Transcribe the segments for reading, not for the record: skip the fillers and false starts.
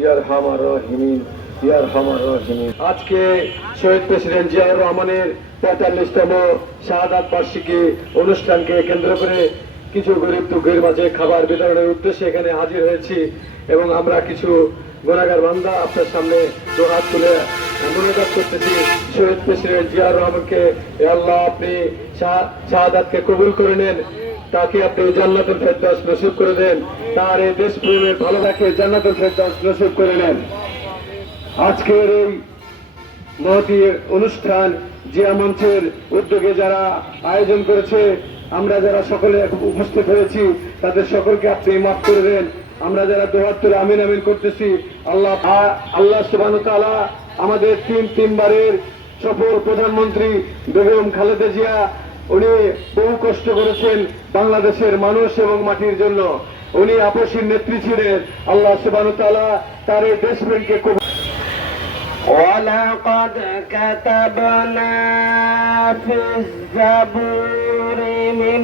ইয়ারহামার রাহিমিন ইয়ারহামার রাহিমিন। আজকে শহীদ প্রেসিডেন্ট জিয়াউর রহমানের ৪৫তম শাহাদাত বার্ষিকী অনুষ্ঠানকে কেন্দ্র করে কিছু গরিব দুঃখীর মাঝে খাবার বিতরণের উদ্দেশ্যে এখানে হাজির হয়েছি এবং আমরা কিছু গুনাহগার বান্দা আপনার সামনে দুহাত তুলে অনুরোধ করতেছি শহীদ প্রেসিডেন্ট জিয়াউর রহমানকে, হে আল্লাহ আপনি শাহাদাতকে কবুল করে নেন, তাকে আপনি জান্নাতুল ফেরদাউস নসিব করে দেন, তার এই দেশপ্রেমের ভালোবাসাকে জান্নাতুল ফেরদাউস নসিব করে নেন। আজকের এই মহতী অনুষ্ঠান জিয়া মঞ্চের উদ্যোগে যারা আয়োজন করেছে, আমরা যারা সকলে উপস্থিত হয়েছি তাদের সকলকে আপনি মাফ করে দেন। আমরা যারা দুহাত তুলে আমিন আমিন করতেছি, আল্লাহ সুবহানাহু ওয়া তাআলা আমাদের তিনবারের সফল প্রধানমন্ত্রী বেগম খালেদা জিয়া, উনি বহু কষ্ট করেছেন বাংলাদেশের মানুষ এবং মাটির জন্য, উনি আপসীর নেত্রী ছিলেন। আল্লাহ সুবহানাহু ওয়া তাআলা তার এই দেশপ্রেমকে ولقد كتبنا في الزبور من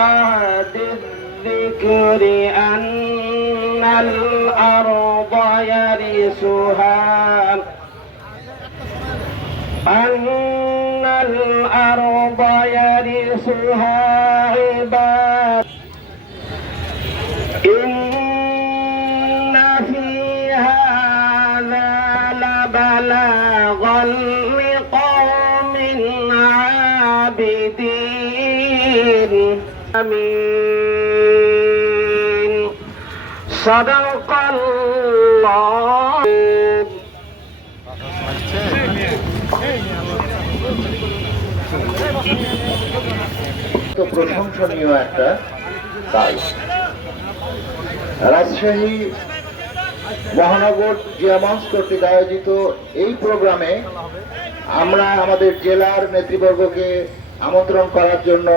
بعد الذكر أن الأرض يرثها عباد إن في هذا لبلاغا لقوم عابدين آمين صدق الله। প্রশংসনীয় একটা কাজ। রাজশাহী মহানগর জিয়া মঞ্চ কর্তৃক আয়োজিত এই প্রোগ্রামে আমরা আমাদের জেলার নেতৃবর্গকে আমন্ত্রণ করার জন্য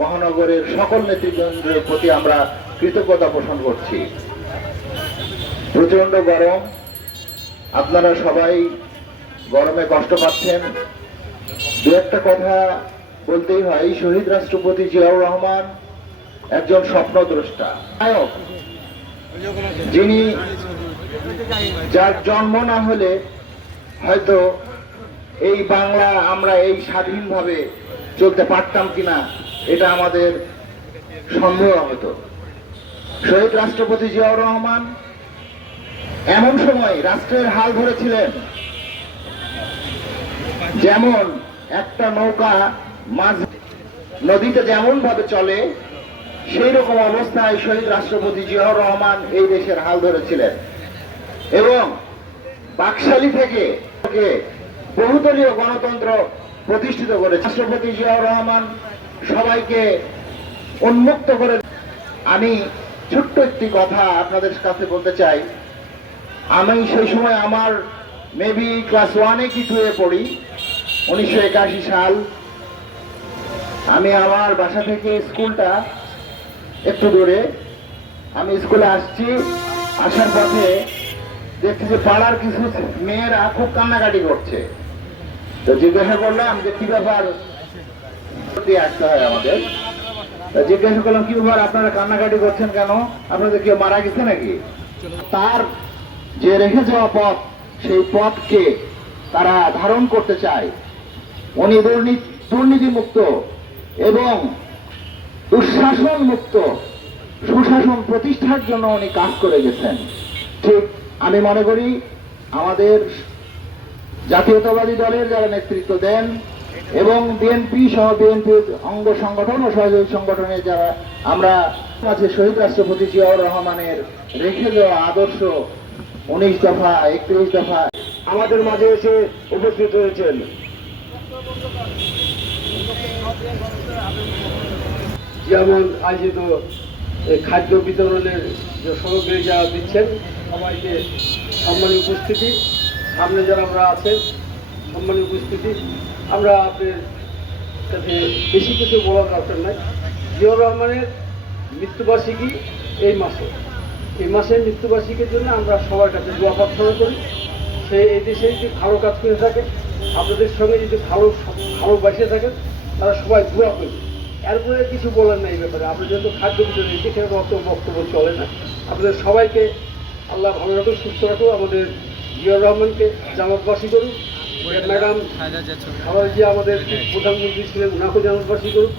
মহানগরের সকল নেতৃবৃন্দের প্রতি আমরা কৃতজ্ঞতা পোষণ করছি। প্রচন্ড গরম, আপনারা সবাই গরমে কষ্ট পাচ্ছেন। দু একটা কথা বলতেই হয়, শহীদ রাষ্ট্রপতি জিয়াউর রহমান একজন স্বপ্নদ্রষ্টা নায়ক, যিনি যার জন্ম না হলে হয়তো এই বাংলা আমরা এই স্বাধীনভাবে চলতে পারতাম কিনা এটা আমাদের সন্দেহ হতো। শহীদ রাষ্ট্রপতি জিয়াউর রহমান এমন সময় রাষ্ট্রের হাল ধরেছিলেন যেমন একটা নৌকা মাঝ নদীতে যেমন ভাবে চলে সেই রকম অবস্থায় শহীদ রাষ্ট্রপতি জিয়াউর রহমান এই দেশের হাল ধরেছিলেন এবং বাকশালী থেকে বহুদলীয় গণতন্ত্র প্রতিষ্ঠিত করে রাষ্ট্রপতি জিয়াউর রহমান সবাইকে উন্মুক্ত করে। আমি ছোট্ট একটি কথা আপনাদের কাছে বলতে চাই। আমি সেই সময় আমার মেবি ক্লাস 1-এ কি 2-এ পড়ি, 1981 সাল। আমি আমার বাসা থেকে স্কুলটা একটু দূরে, আমি স্কুলে আসছি, আসার পথে দেখছি যে পাড়ার কিছু মেয়েরা খুব কান্নাকাটি করছে। তো জিজ্ঞাসা করলাম যে কি ব্যাপার, আসতে হয় আমাদের। জিজ্ঞাসা করলাম কি ব্যাপার, আপনারা কান্নাকাটি করছেন কেন, আপনাদের কেউ মারা গেছে নাকি? তার যে রেখে যাওয়া পথ, সেই পথকে তারা ধারণ করতে চায়। উনি দুর্নীতি মুক্ত এবং দুঃশাসন মুক্ত সুশাসন প্রতিষ্ঠার জন্য উনি কাজ করে গেছেন। ঠিক আমি মনে করি আমাদের জাতীয়তাবাদী দলের যারা নেতৃত্ব দেন এবং বিএনপি সহ বিএনপির অঙ্গ সংগঠন ও সহযোগী সংগঠনের যারা আমরা আছে, শহীদ রাষ্ট্রপতি জিয়াউর রহমানের রেখে যাওয়া আদর্শ 19 দফা 31 দফা আমাদের মাঝে এসে উপস্থিত হয়েছেন। যেমন আয়োজিত খাদ্য বিতরণের যে সামগ্রী যারা দিচ্ছেন, সবাইকে সম্মানীয় উপস্থিতি, সামনে যারা আমরা আছেন সম্মানীয় উপস্থিতি, আমরা আপনার কাছে বেশি কিছু বলার দরকার নাই। জিয়াউর রহমানের মৃত্যুবার্ষিকী এই মাসের মৃত্যুবার্ষিকীর জন্য আমরা সবার কাছে দোয়া প্রার্থনা করি। সে এই দেশে যদি ভালো কাজ করে থাকে, আপনাদের সঙ্গে যদি ভালোবাসে থাকেন, তারা সবাই দোয়া করি। এরপরে কিছু বলার নাই এই ব্যাপারে। আপনি যেহেতু খাদ্য বিতরণ এখানে অত বক্তব্য চলে না, আপনাদের সবাইকে আল্লাহ ভালো রাখুন, সুস্থ রাখুন, আমাদের জিয়াউর রহমানকে জামাতবাসী করুন, ম্যাডাম আমাদের যে আমাদের প্রধানমন্ত্রী ছিলেন ওনাকেও জামাতবাসী করুন।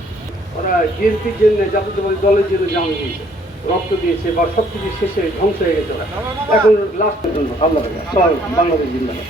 ওরা বিএনপির জন্য জাতীয়তাবাদী দলের জন্য জামাত দিয়েছে, রক্ত দিয়েছে বা সব কিছু শেষে ধ্বংস হয়ে গেছে ওরা। এখন লাস্ট পর্যন্ত আল্লাহ সবাই বাংলাদেশ জিন্দাবাদ।